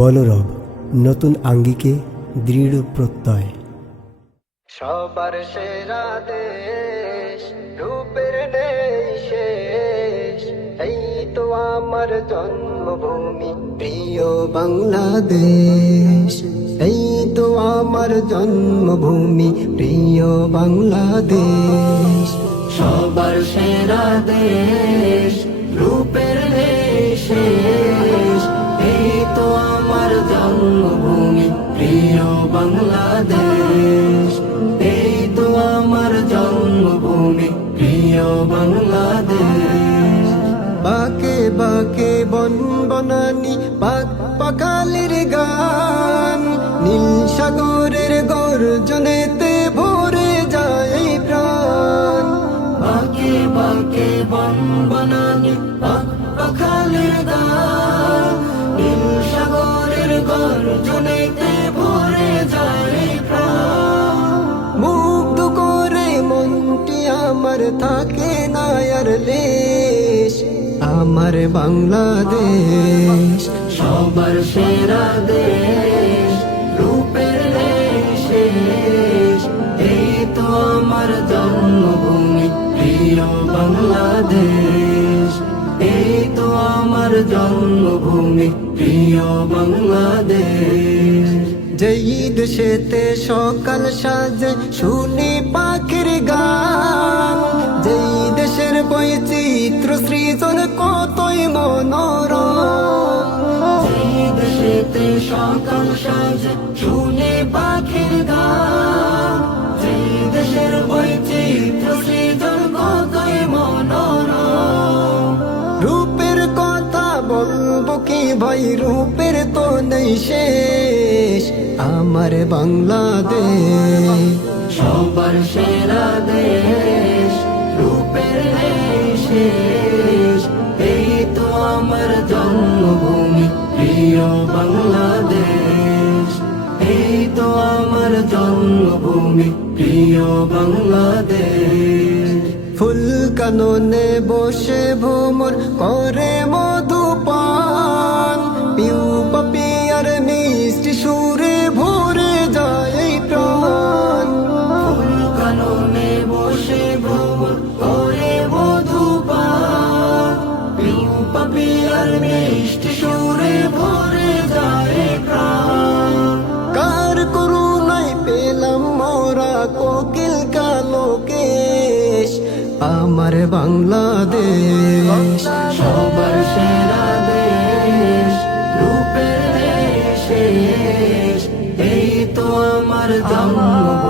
বলরব নতুন আঙ্গিকে দৃঢ় প্রত্যয়। সবার সেরা দেশ, রূপের নেই শেষ, এই তো আমার জন্মভূমি প্রিয় বাংলাদেশ, এই তো আমার জন্মভূমি প্রিয় বাংলাদেশ। সবার সেরা দেশ, রূপের নেই শেষ, এই তো আমার জন্মভূমি প্রিয় বাংলাদেশ, এই তো আমার জন্মভূমি প্রিয় বাংলাদেশ। বাকে বাকে বন বনানি পাক পাখালির গান, নীল সাগরের গর্জনেতে ভরে যায় প্রাণ। বাকে বাকে বন বনানি পাক পাখালির গান, নীল সাগরের গর্জনেতে ভরে যায় প্রাণ। মুগ্ধ করে মনটি আমার থাকে না আর লেশ, আমার বাংলাদেশ সবার সেরা দেশ, রূপের নেই শেষ, এই তো আমার জন্মভূমি প্রিয় বাংলাদেশ, এই তো আমার জন্মভূমি প্রিয় বাংলাদেশ। যেই দেশেতে সকাল সাজে শুনি পাখির গান, যেই দেশের বৈচিত্র্য সৃজন কতই মনোরম, যেই দেশেতে সকাল সাজে শুনি পাখির গান, যেই দেশের বৈচিত্র্য সৃজন কতই মনোরম। রূপের কথা বলবো কি ভাই, রূপের তো নেই শেষ, আমার বাংলাদেশ সবার সেরা দেশ, রূপের নেই শেষ, এই তো আমার জন্মভূমি প্রিয় বাংলাদেশ, এই তো আমার জন্মভূমি প্রিয় বাংলাদেশ। ফুল কাননে বসে ভ্রমর করে মধুপান, পিউ পাপিয়ার মিষ্টি সুরে ভরে যায় প্রাণ। ফুল কাননে বসে ভ্রমর করে মধুপান, পিউ পাপিয়ার মিষ্টি সুরে ভরে যায় প্রাণ। কার করুণায় পেলাম মোরা কোকিল কালোকেশ, আমার বাংলাদেশ সবার সেরা দেশ, রূপের নেই শেষ, এই তো আমার জন্মভূমি